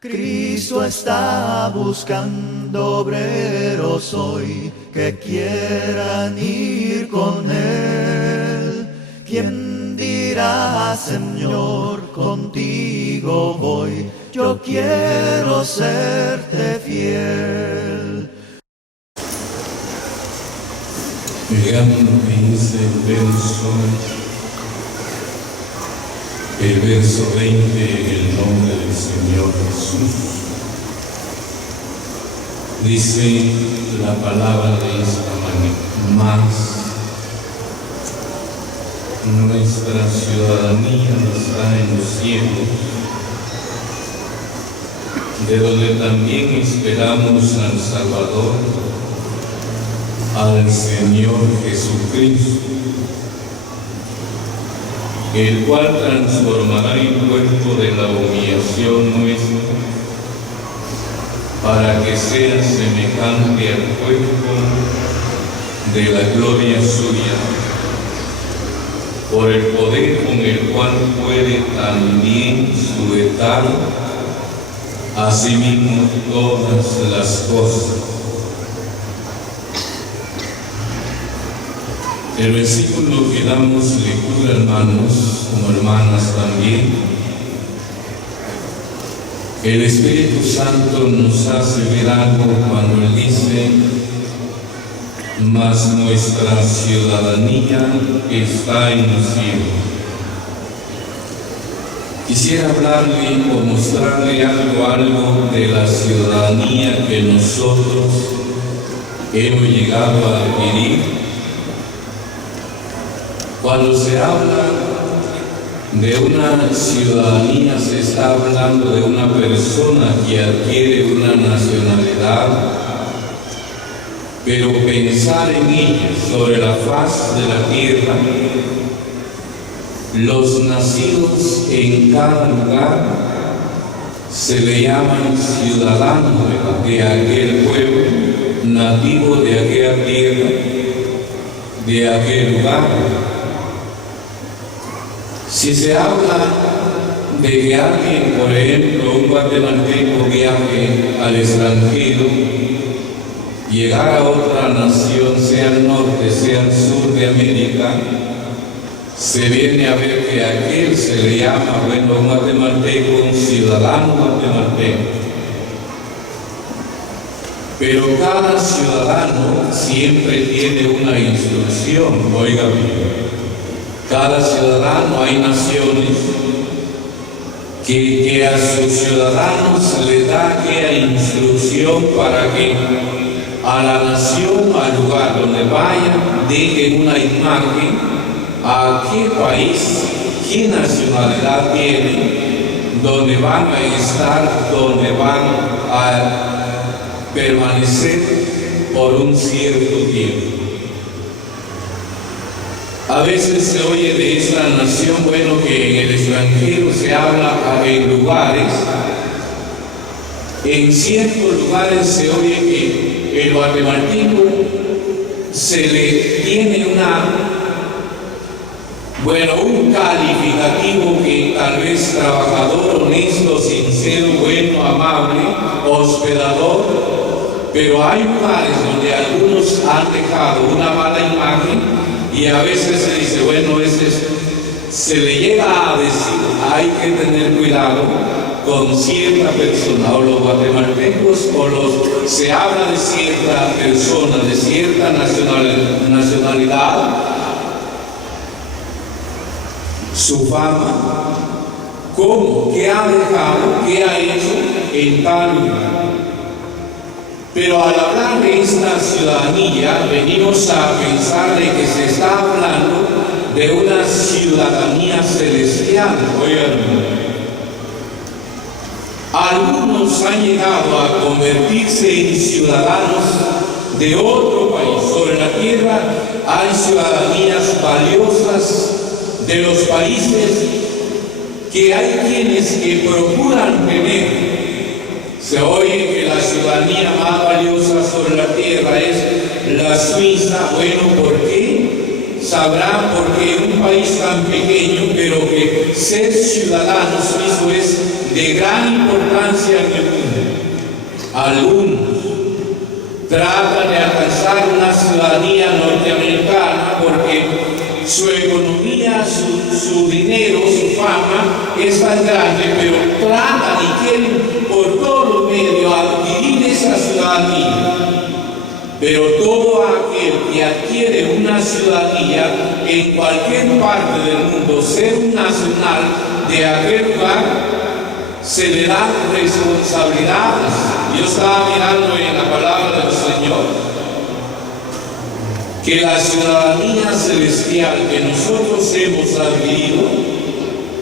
Cristo está buscando obreros hoy que quieran ir con Él. ¿Quién dirá, Señor, contigo voy? Yo quiero serte fiel. Llegando dice el verso 20, en el nombre del Señor Jesús. Dice la palabra de esta manera: mas nuestra ciudadanía está en los cielos, de donde también esperamos al Salvador, al Señor Jesucristo, el cual transformará el cuerpo de la humillación nuestra para que sea semejante al cuerpo de la gloria suya, por el poder con el cual puede también sujetar a sí mismo todas las cosas. El versículo que damos lectura, hermanos, como hermanas también, el Espíritu Santo nos hace ver algo cuando Él dice: mas nuestra ciudadanía está en los cielos. Quisiera hablarle o mostrarle algo de la ciudadanía que nosotros hemos llegado a adquirir. Cuando se habla de una ciudadanía, se está hablando de una persona que adquiere una nacionalidad, pero pensar en ella sobre la faz de la tierra, los nacidos en cada lugar se le llaman ciudadanos de aquel pueblo, nativo de aquella tierra, de aquel lugar. Si se habla de que alguien, por ejemplo, un guatemalteco viaje al extranjero, llegar a otra nación, sea al norte, sea al sur de América, se viene a ver que a aquel se le llama, bueno, un guatemalteco, un ciudadano guatemalteco. Pero cada ciudadano siempre tiene una instrucción, oiga bien. Cada ciudadano, hay naciones que a sus ciudadanos le da aquella instrucción para que a la nación, al lugar donde vayan, dejen una imagen a qué país, qué nacionalidad tienen, dónde van a estar, dónde van a permanecer por un cierto tiempo. A veces se oye de esta nación, bueno, que en el extranjero se habla en lugares, en ciertos lugares se oye que el guatemalteco se le tiene un calificativo que tal vez trabajador, honesto, sincero, bueno, amable, hospedador, pero hay lugares donde algunos han dejado una mala imagen. Y a veces se dice, bueno, se le llega a decir, hay que tener cuidado con cierta persona, o los guatemaltecos, se habla de cierta persona, de cierta nacionalidad, su fama, cómo, qué ha dejado, qué ha hecho en tal lugar. Pero al hablar de esta ciudadanía, venimos a pensar de que se está hablando de una ciudadanía celestial. Oigan, algunos han llegado a convertirse en ciudadanos de otro país. Sobre la tierra hay ciudadanías valiosas de los países que hay quienes que procuran tener. Se oye que la ciudadanía más valiosa sobre la tierra es la Suiza. Bueno, ¿por qué? sabrán por qué en un país tan pequeño, pero que ser ciudadano suizo es de gran importancia en el mundo. Algunos tratan de alcanzar una ciudadanía norteamericana porque su economía, su dinero, su fama es tan grande, pero tratan y quieren por todos los medios adquirir esa ciudadanía. Pero todo aquel que adquiere una ciudadanía en cualquier parte del mundo, ser un nacional de aquel lugar, se le dan responsabilidades. Yo estaba mirando en la palabra del Señor que la ciudadanía celestial que nosotros hemos adquirido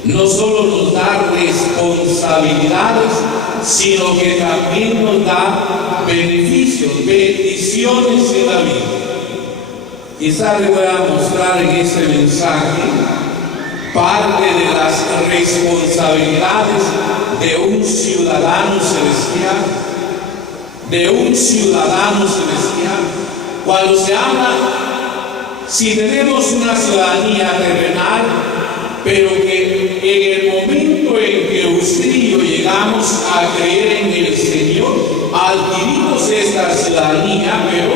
no solo nos da responsabilidades, sino que también nos da beneficios, bendiciones en la vida. Quizás le voy a mostrar en este mensaje parte de las responsabilidades de un ciudadano celestial, de un ciudadano celestial. Cuando se habla, si tenemos una ciudadanía terrenal, pero que en el momento en que usted y yo llegamos a creer en el Señor, adquirimos esta ciudadanía, pero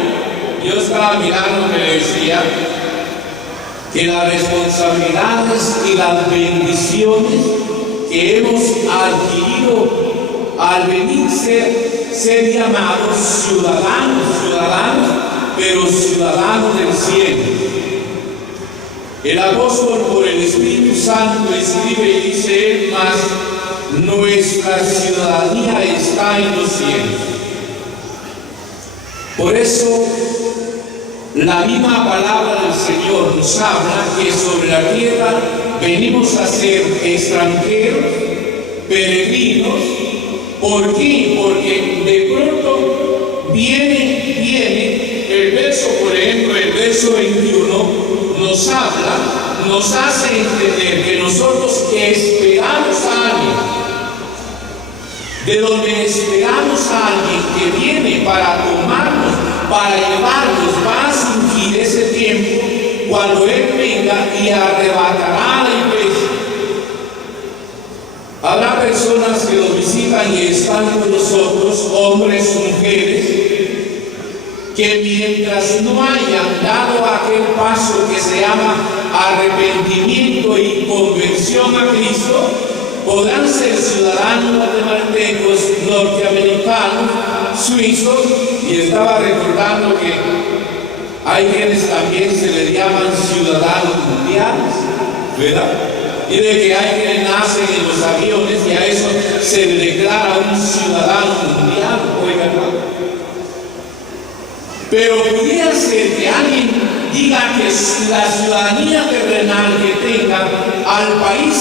yo estaba mirando que le decía que las responsabilidades y las bendiciones que hemos adquirido al venir ser llamados ciudadanos, pero ciudadanos del cielo. El apóstol por el Espíritu Santo escribe y dice: mas nuestra ciudadanía está en los cielos. Por eso la misma palabra del Señor nos habla que sobre la tierra venimos a ser extranjeros, peregrinos. ¿Por qué? Porque de pronto viene el verso, por ejemplo, el verso 21 nos habla, nos hace entender que nosotros esperamos a alguien, de donde esperamos a alguien que viene para tomarnos, para llevarnos, va a surgir ese tiempo cuando Él venga y arrebatará a la iglesia. Habrá personas que nos visitan y están con nosotros, hombres, mujeres, que mientras no hayan dado aquel paso que se llama arrepentimiento y conversión a Cristo, podrán ser ciudadanos guatemaltecos, norteamericanos, suizos. Y estaba recordando que hay quienes también se les llaman ciudadanos mundiales, ¿verdad? Y de que hay quienes nacen en los aviones y a eso se le declara un ciudadano mundial, oigan. Pero pudiera ser que alguien diga que la ciudadanía terrenal que tenga al país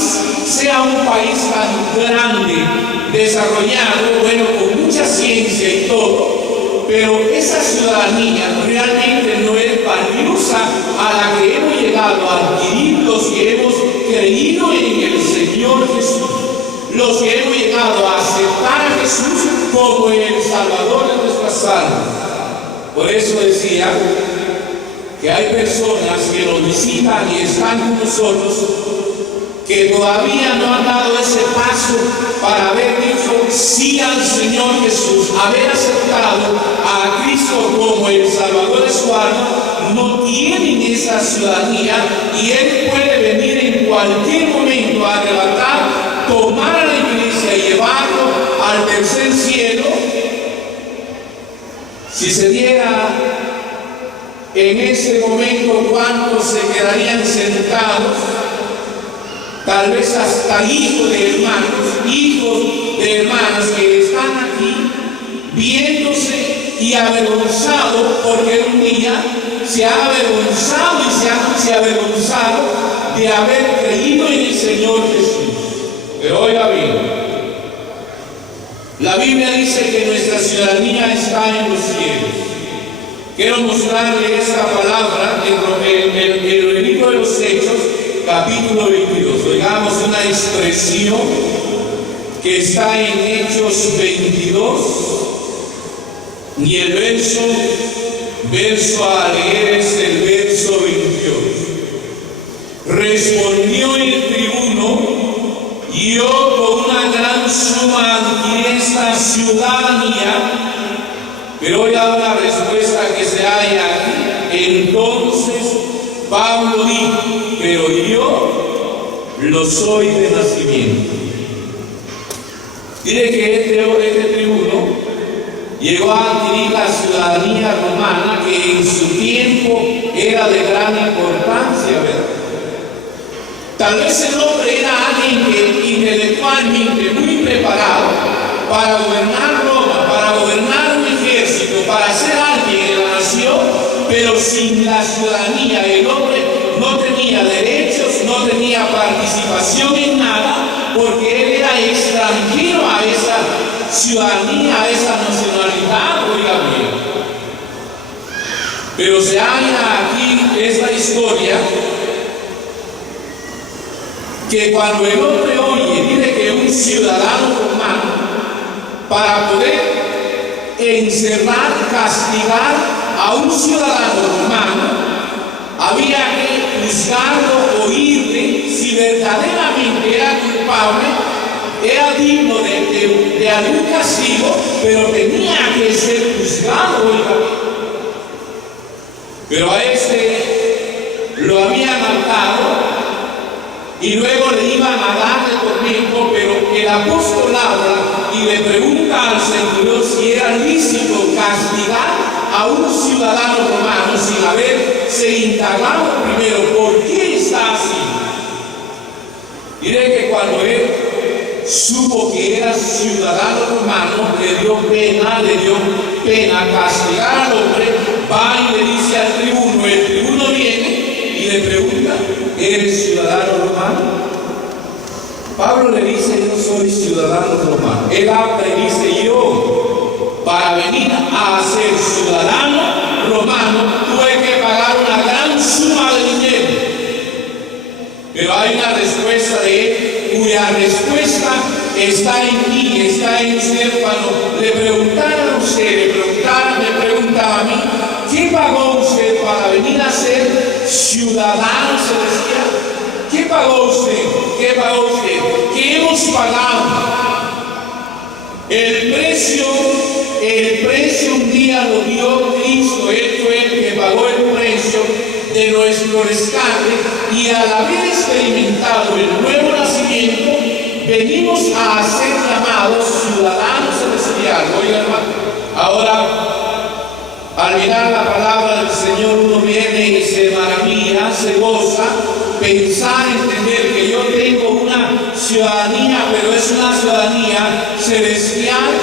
sea un país tan grande, desarrollado, bueno, con mucha ciencia y todo, pero esa ciudadanía realmente no es valiosa a la que hemos llegado a adquirir los que hemos creído en el Señor Jesús, los que hemos llegado a aceptar a Jesús como el Salvador de nuestras almas. Por eso decía que hay personas que nos visitan y están con nosotros que todavía no han dado ese paso para haber dicho sí al Señor Jesús, haber aceptado a Cristo como el Salvador de su alma. No tienen esa ciudadanía y Él puede venir en cualquier momento a arrebatar, tomar a la iglesia y llevarlo al tercer cielo. Si se diera en ese momento, ¿cuántos se quedarían sentados? Tal vez hasta hijos de hermanas que están aquí viéndose y avergonzados porque un día se ha avergonzado y se ha avergonzado de haber creído en el Señor Jesús. Pero oiga bien, la Biblia dice que nuestra ciudadanía está en los cielos. Quiero mostrarle esta palabra en el libro de los Hechos, capítulo 22. Oigamos una expresión que está en Hechos 22, y el verso a leer es el verso 28. Respondió el tribuno: yo con una gran suma adquirí esta ciudadanía. Pero oiga la respuesta que se halla aquí. Entonces Pablo dijo: pero yo lo soy de nacimiento. Dice que este tribuno llegó a adquirir la ciudadanía romana, que en su tiempo era de gran importancia, ¿verdad? Tal vez el hombre era alguien que intelectualmente muy preparado para gobernar Roma, para gobernar un ejército, para ser alguien en la nación, pero sin la ciudadanía el hombre no tenía derechos, no tenía participación en nada, porque él era extranjero a esa ciudadanía, a esa nacionalidad, oiga bien. Pero se halla aquí esta historia, que cuando el hombre oye, dice que un ciudadano romano, para poder encerrar, castigar a un ciudadano romano, había que juzgarlo, oírle, si verdaderamente era culpable, era digno de algún castigo, pero tenía que ser juzgado, oiga. Pero a este lo habían matado y luego le iban a darle tormento, pero el apóstol habla y le pregunta al centurión si era lícito castigar a un ciudadano romano sin haberse indagado primero por qué está así. Diré que cuando él supo que era ciudadano romano, le dio pena castigar al hombre, va y le dice al tribuno, el tribuno viene y le pregunta: ¿eres ciudadano romano? Pablo le dice: yo soy ciudadano romano. Él habla y dice: yo, para venir a ser ciudadano romano, tuve que pagar una gran suma de dinero. Pero hay una respuesta de él, cuya respuesta está en mí, está en Estéfano. Le preguntaron a usted, me preguntaba a mí: ¿qué pagó usted para venir a ser ciudadano celestial? ¿Qué pagó usted? ¿Qué pagó usted? ¿Qué hemos pagado? El precio un día lo dio Cristo. Él fue el que pagó el precio de nuestro rescate, y al haber experimentado el nuevo nacimiento, venimos a ser llamados ciudadanos celestiales. Oiga, hermano, ahora, al mirar la palabra del Señor, uno viene y se maravilla, se goza, pensar, entender que yo tengo una ciudadanía, pero es una ciudadanía celestial,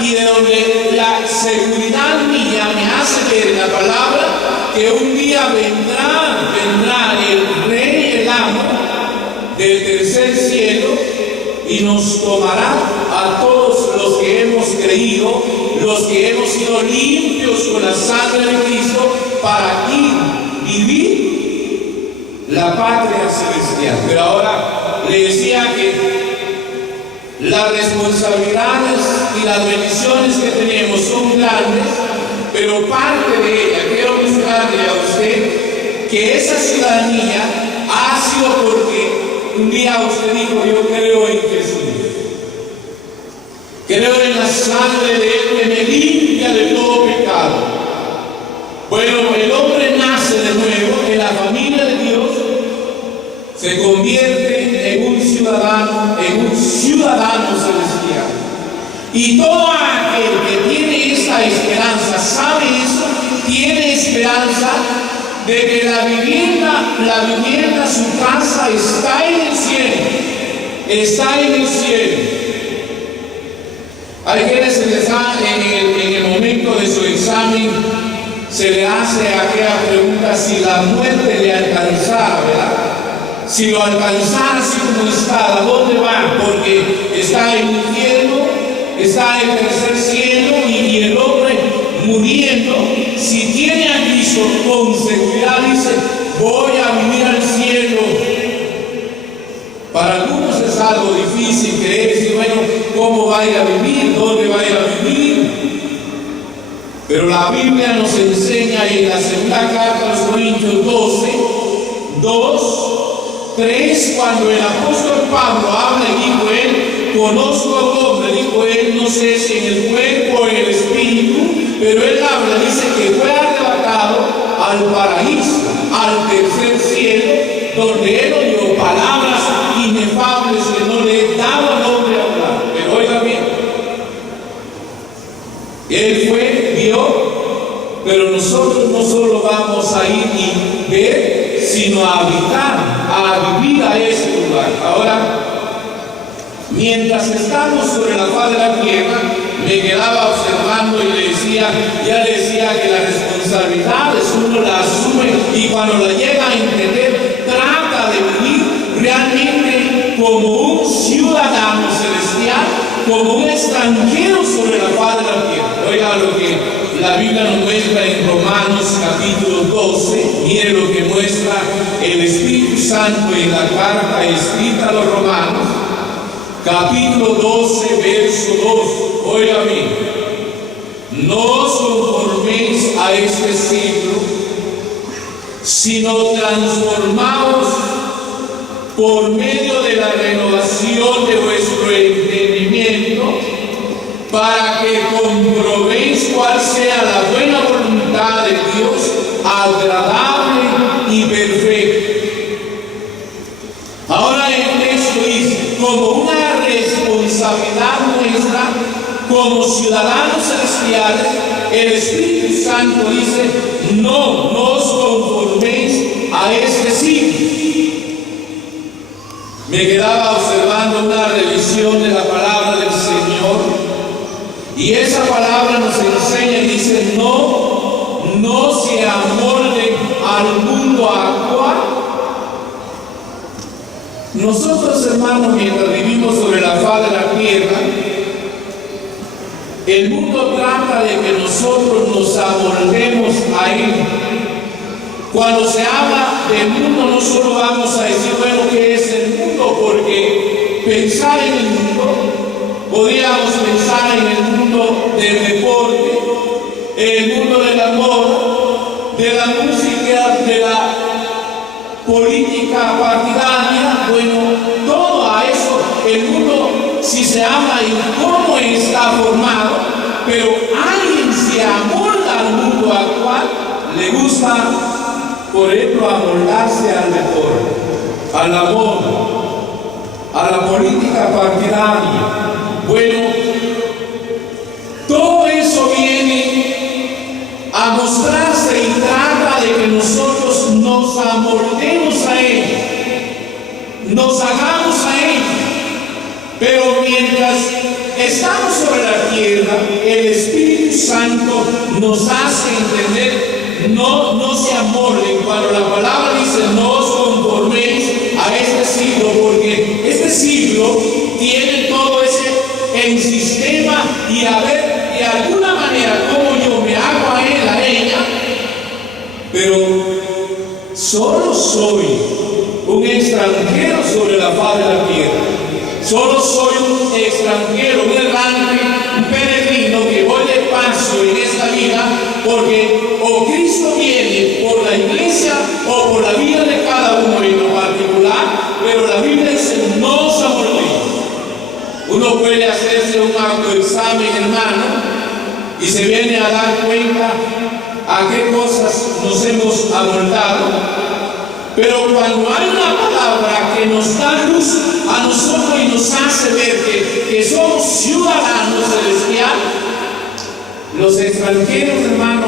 y de donde la seguridad mía me hace ver en la palabra que un día vendrá el Rey, el amo del tercer cielo, y nos tomará a todos los que hemos creído, los que hemos sido limpios con la sangre de Cristo, para aquí vivir la patria celestial. Pero ahora le decía que las responsabilidades y las bendiciones que tenemos son grandes, pero parte de ella, quiero mostrarle a usted que esa ciudadanía ha sido porque un día usted dijo: yo creo en Jesús, creo en la sangre de Él que me limpia de todo pecado. Bueno, el hombre nace de nuevo en la familia de Dios, se convierte en un ciudadano celestial. Y todo aquel que tiene esa esperanza, sabe eso, tiene esperanza de que la vivienda, su casa está en el cielo, está en el cielo. Hay quienes se les da en el momento de su examen, se le hace aquella pregunta: si la muerte le alcanzara, ¿verdad? Si lo alcanzara así como está, ¿a dónde va? Porque está en el infierno, está en el tercer cielo, y el hombre muriendo, si tiene a Cristo, con seguridad dice: voy a vivir al cielo. Para algunos es algo difícil creer, decir: bueno, ¿cómo va a ir a vivir? ¿Dónde va a ir a vivir? Pero la Biblia nos enseña en la segunda carta a los Corintios 12:2, 3, cuando el apóstol Pablo habla y dijo él, conozco a un hombre, dijo él, no sé si en el cuerpo o en el espíritu, pero él habla, dice que fue arrebatado al paraíso, al tercer cielo, donde él oyó palabras inefables que no le daba nombre a hablar. Pero oiga bien, él fue, vio, pero nosotros no solo vamos a ir y ver, sino a habitar, a vivir a ese lugar. Ahora, mientras estamos sobre la faz de la tierra, me quedaba observando y le decía que las responsabilidades uno las asume y cuando la llega a entender, trata de vivir realmente como un ciudadano celestial, como un extranjero sobre la faz de la tierra. Oiga lo que la Biblia nos muestra en Romanos capítulo 12, mire lo que muestra el Espíritu Santo en la carta escrita a los Romanos, capítulo 12, verso 2. Oiga bien, no os conforméis a este siglo, sino transformaos por medio de la renovación de vuestro entendimiento, para que comprobéis cuál sea la buena voluntad de Dios, agradable y perfecta. Ahora el texto dice, como una responsabilidad nuestra, como ciudadanos celestiales, el Espíritu Santo dice, no os conforméis a este siglo. Me quedaba observando una revisión de la palabra del Señor, y esa palabra nos enseña y dice, no se amolden al mundo actual. Nosotros, hermanos, mientras vivimos sobre la faz de la tierra, el mundo trata de que nosotros nos amoldemos a él. Cuando se habla del mundo, no solo vamos a decir, bueno, ¿qué es el mundo? Porque pensar en el mundo, podríamos pensar en el mundo del deporte, en el mundo del amor, de la música, de la política partidaria, bueno, todo a eso, el mundo, si se habla en cómo está formado, pero alguien se amolda al mundo actual, le gusta, por ejemplo, amoldarse al deporte, al amor, a la política partidaria. Bueno, todo eso viene a mostrarse y trata de que nosotros nos amoldemos a él, nos hagamos a él. Pero mientras estamos sobre la tierra, el Espíritu Santo nos hace entender, no se amolden. Cuando la palabra dice no os conforméis a este siglo, porque este siglo tiene todo ese en sistema y a ver de alguna manera cómo yo me hago a él, a ella, pero solo soy un extranjero sobre la faz de la tierra. Solo soy un extranjero, un errante, un peregrino que voy de paso en esta vida, porque o Cristo viene por la iglesia o por la vida de cada uno en lo particular, pero la Biblia dice no os amoldéis. Uno puede hacerse un autoexamen, hermano, y se viene a dar cuenta a qué cosas nos hemos amoldado. Pero cuando hay una palabra que nos da luz a nosotros y nos hace ver que somos ciudadanos celestiales, los extranjeros, hermano,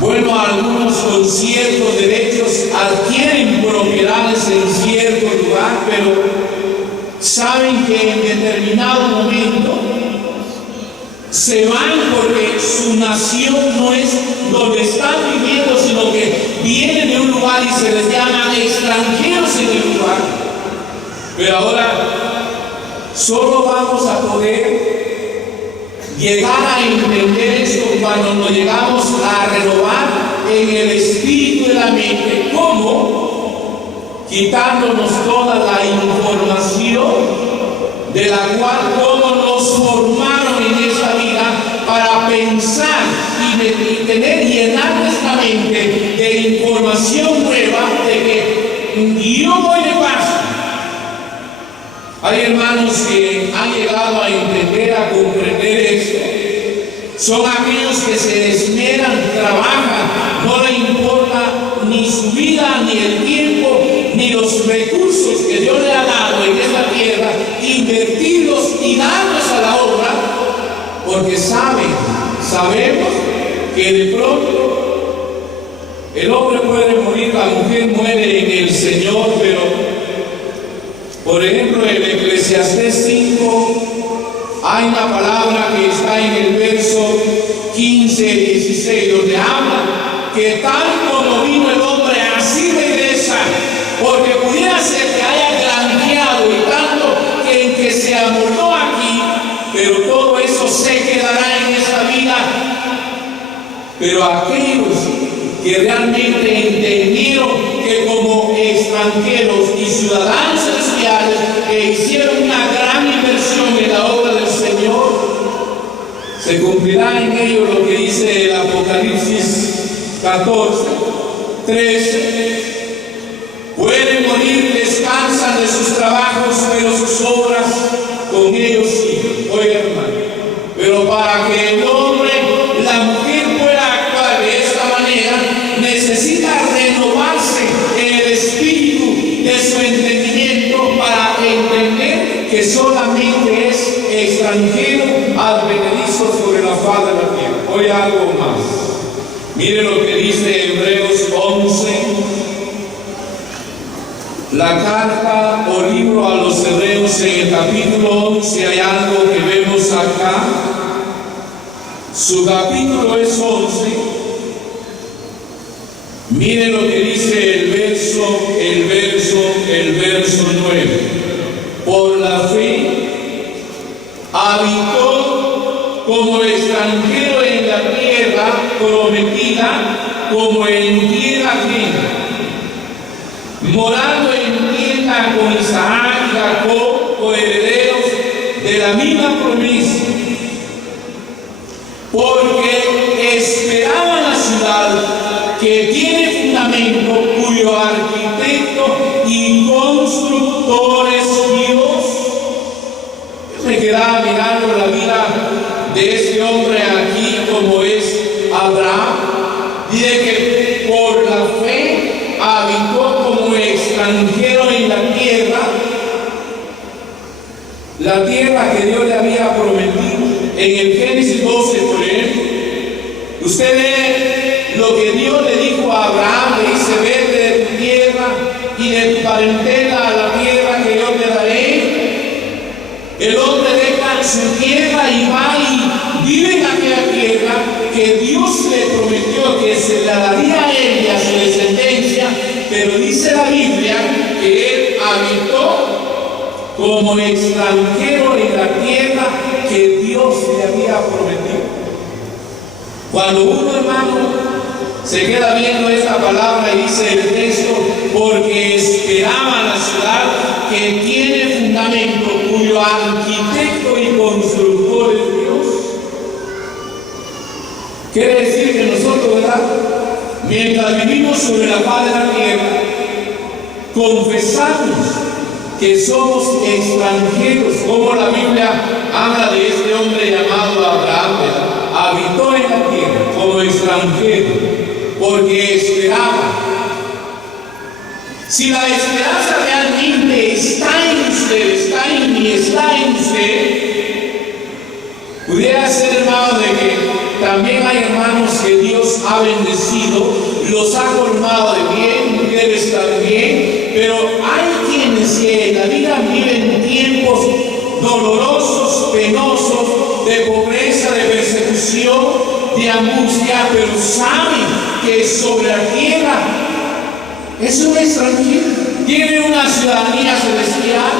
bueno, algunos con ciertos derechos adquieren propiedades en cierto lugar, pero saben que en determinado momento se van porque su nación no es donde están viviendo, sino que vienen de un lugar y se les llaman extranjeros en el lugar. Pero ahora solo vamos a poder llegar a entender esto cuando nos llegamos a renovar en el espíritu de la mente. ¿Cómo? Quitándonos toda la información de la cual cómo nos formaron en esta vida para pensar y tener, llenar nuestra mente de información nueva de que Son aquellos que se esmeran, trabajan, no le importa ni su vida, ni el tiempo, ni los recursos que Dios le ha dado en esta tierra, invertirlos y darlos a la obra, porque sabemos que de pronto el hombre puede morir, la mujer muere en el Señor, pero por ejemplo en Eclesiastés 5 hay una palabra que está en el verso 15 y 16, donde habla que tal como vino el hombre, así regresa, porque pudiera ser que haya granjeado y tanto en que se amoldó aquí, pero todo eso se quedará en esta vida. Pero aquellos que realmente entendieron que como extranjeros y ciudadanos celestiales que hicieron una gran inversión en la obra del Señor, se cumplirá en ellos lo que dice el Apocalipsis 14, 13. Pueden morir, descansan de sus trabajos, pero sus obras con ellos siguen. Oiga, hermano, pero para que el hombre, la mujer pueda actuar de esta manera, necesita renovarse en el espíritu de su entendimiento para entender que solamente es extranjero, advenedizo sobre la faz de la tierra. Oiga algo más. Mire lo que dice Hebreos 11. La carta o libro a los Hebreos en el capítulo 11 hay algo que vemos acá. Su capítulo es 11. Mire lo que dice el verso 9. Por la fe habitó como extranjero en la tierra prometida, como en tierra ajena, morando en tienda con Isaac y Jacob, coherederos de la misma promesa, porque esperaba la ciudad que tiene fundamento, cuyo arquitecto y constructor es Dios. Yo me quedaba mirando la vida de este hombre aquí, como es Abraham, y de que por la fe habitó como extranjero en la tierra que Dios le había prometido. En el Génesis 12, por ejemplo, usted ve lo que Dios le dijo a Abraham, le dice: vete de tu tierra y de tu parentela a la tierra que yo te daré. El hombre deja su tierra y va y vive en aquella tierra que Dios le prometió que se la daría a él y a su descendencia, pero dice la Biblia que él habitó como extranjero en la tierra que Dios le había prometido. Cuando uno, hermano, se queda viendo esta palabra y dice el texto: porque esperaba la ciudad que tiene fundamento, cuyo arquitecto y constructor es Dios. Quiere decir que nosotros, ¿verdad?, mientras vivimos sobre la faz de la tierra, confesamos que somos extranjeros, como la Biblia habla de este hombre llamado Abraham, ¿verdad? Habitó en la tierra como extranjero, porque esperaba. Si la esperanza realmente está en usted, está en mí, está en usted, pudiera ser, hermano, de que también hay hermanos que Dios ha bendecido, los ha colmado de bien, mujeres también, pero hay quienes que en la vida viven tiempos dolorosos, penosos, de pobreza, de persecución, de angustia, pero saben que sobre la tierra es un extranjero, tiene una ciudadanía celestial.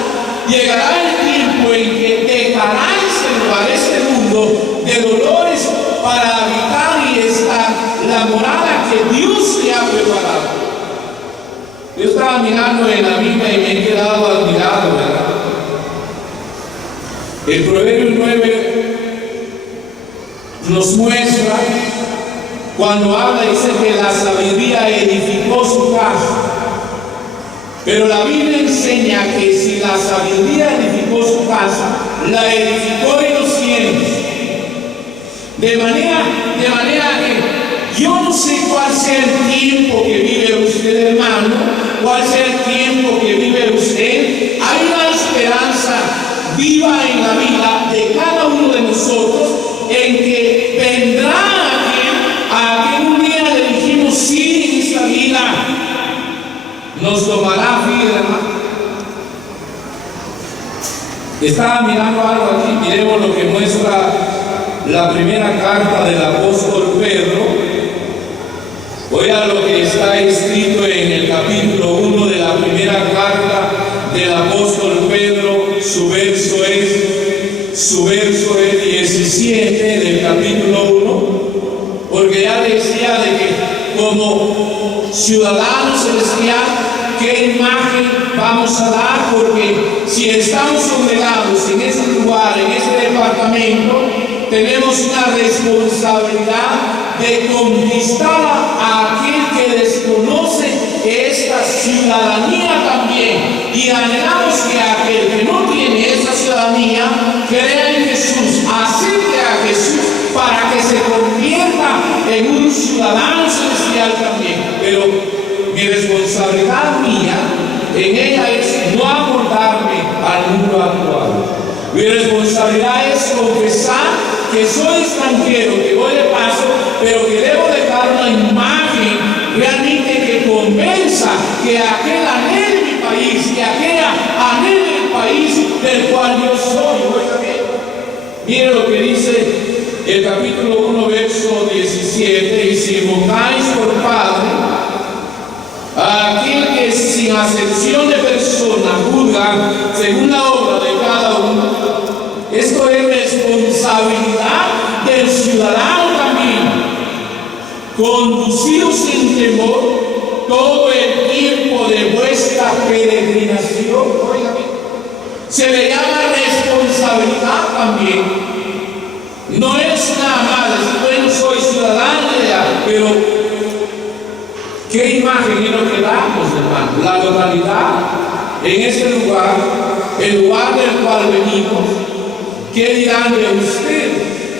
Llegará el tiempo en que dejará este lugar, este mundo de dolores, para habitar y estar la morada que Dios le ha preparado. Yo estaba mirando en la Biblia y me he quedado admirado, ¿verdad? El Proverbio 9 nos muestra, cuando habla, dice que la sabiduría edificó su casa. Pero la Biblia enseña que si la sabiduría edificó su casa, la edificó en los cielos. De manera que yo no sé cuál sea el tiempo que vive usted, hermano, cuál sea el tiempo que vive usted. Hay una esperanza viva en la vida de cada uno de nosotros, en que vendrá a que un día le dijimos sí en esta vida. Nos tomará vida, hermano. Estaba mirando algo aquí, miremos lo que muestra la primera carta del apóstol Pedro. Oiga lo que está escrito en el capítulo 1 de la primera carta del apóstol Pedro. Su verso es 17 del capítulo 1, porque ya decía de que como ciudadanos celestiales, ¿qué imagen vamos a dar? Porque si estamos congregados en ese lugar, en ese departamento, tenemos una responsabilidad de conquistar a aquel que desconoce esta ciudadanía también, y anhelamos que aquel que no tiene esa ciudadanía crea en Jesús, acepte a Jesús para que se convierta en un ciudadano celestial también. Pero mi responsabilidad mía en ella es no amoldarme al mundo actual. Mi responsabilidad es confesar que soy extranjero, que voy de paso, pero que debo dejar una imagen realmente que convenza que aquel anhele mi país, que aquella anhele el país del cual yo soy. Mire lo que dice el capítulo 1, verso 17: y si invocáis por Padre a aquel que sin acepción de persona juzga según la obra de cada uno. Esto es responsabilidad del ciudadano también. Conducidos en temor todo el tiempo de vuestra peregrinación. Se le llama responsabilidad también. No es nada más decir, bueno, soy ciudadano de allá, pero ¿qué imagen es lo que damos, hermano? La totalidad en ese lugar, el lugar del cual venimos. ¿Qué dirán de usted?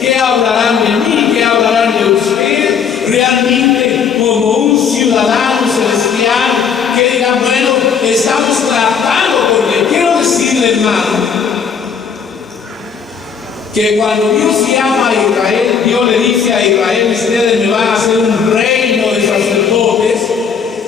¿Qué hablarán de mí? ¿Qué hablarán de usted? Realmente, como un ciudadano celestial, ¿qué dirán? Bueno, estamos tratando, porque quiero decirle, hermano, que cuando Dios llama a Israel, Dios le dice a Israel: ustedes me van a hacer un reino de sacerdotes.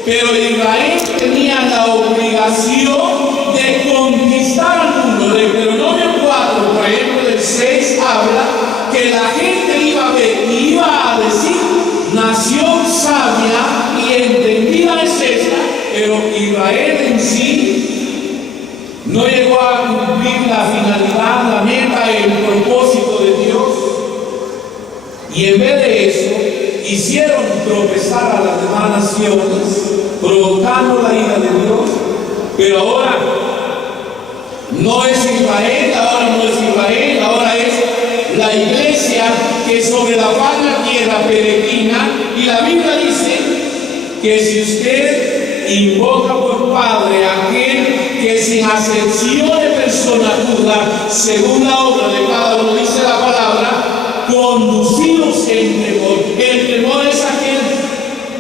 Pero Israel tenía la obligación de conquistar al mundo. De Deuteronomio 4, por ejemplo, del 6, habla que la gente iba a ver y iba a decir: nación sabia y entendida es esta. Pero Israel en sí no llegó a cumplir la finalidad, la meta, el propósito de Dios. Y en vez de eso, hicieron tropezar a las demás naciones, provocando la ira de Dios. Pero ahora no es Israel, ahora es la iglesia que sobre la faz de la tierra peregrina. Y la Biblia dice que si usted invoca por Padre a aquel que sin acepción de persona juzga según la obra de cada uno, dice la palabra, conducidos en temor. El temor es aquel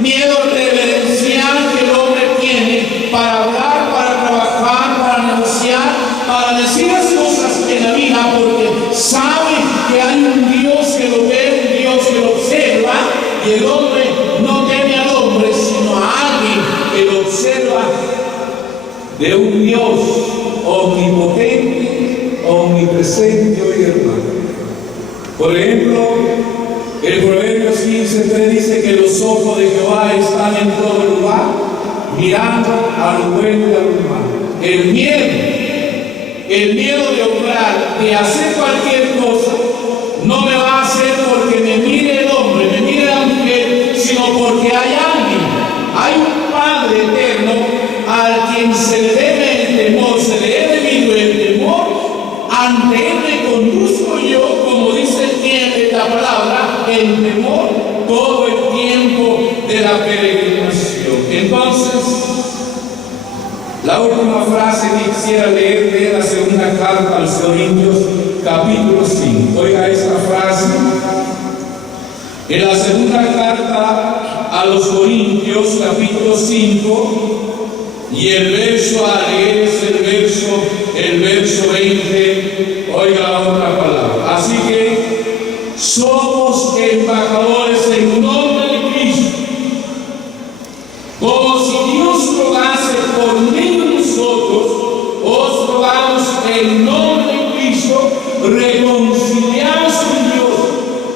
miedo reverencial que el hombre tiene para hablar, para trabajar, para negociar, para decir las cosas en la vida, porque sabe que hay un Dios que lo ve, un Dios que lo observa, y el hombre no teme al hombre, sino a alguien que lo observa, de un Dios omnipotente, omnipresente, oye hermano. Por ejemplo, el Proverbios 15:3 dice que los ojos de Jehová están en todo lugar, mirando a lo bueno y a lo malo. El miedo de obrar, de hacer cualquier cosa, no me va a hacer porque me mire el hombre, me mire la mujer, sino porque hay alguien, hay un Padre eterno al quien se le debe el temor, se le debe debido el temor. Ante él me conduzco yo, como dice la palabra, el temor todo el tiempo de la peregrinación. Entonces, la última frase que quisiera leer de la segunda carta a los Corintios, capítulo 5. Oiga esta frase: En la segunda carta a los Corintios, capítulo 5, y el verso a leer es el verso 20, oiga la otra palabra. Así que somos embajadores en nombre de Cristo, como si Dios rogase por medio de nosotros, os rogamos en nombre de Cristo, reconciliados con Dios.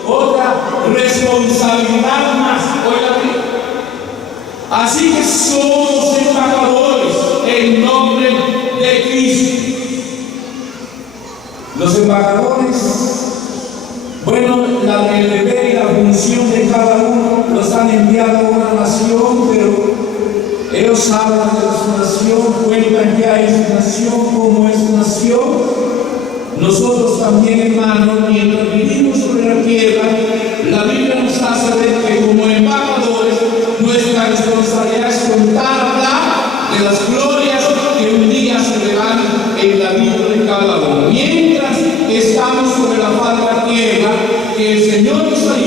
Otra responsabilidad más, oiga bien. Así que somos embajadores en nombre de Cristo. Los embajadores, bueno, el deber y la función de cada uno los han enviado a una nación, pero ellos hablan de su nación, cuentan que hay su nación, cómo es su nación. Nosotros también, hermanos, mientras vivimos sobre la tierra, la Biblia nos hace ver que como embajadores, nuestra responsabilidad es contar de las glorias que un día se verán en la vida de cada uno. Mientras estamos sobre la faz de la tierra, que el Señor nos ayude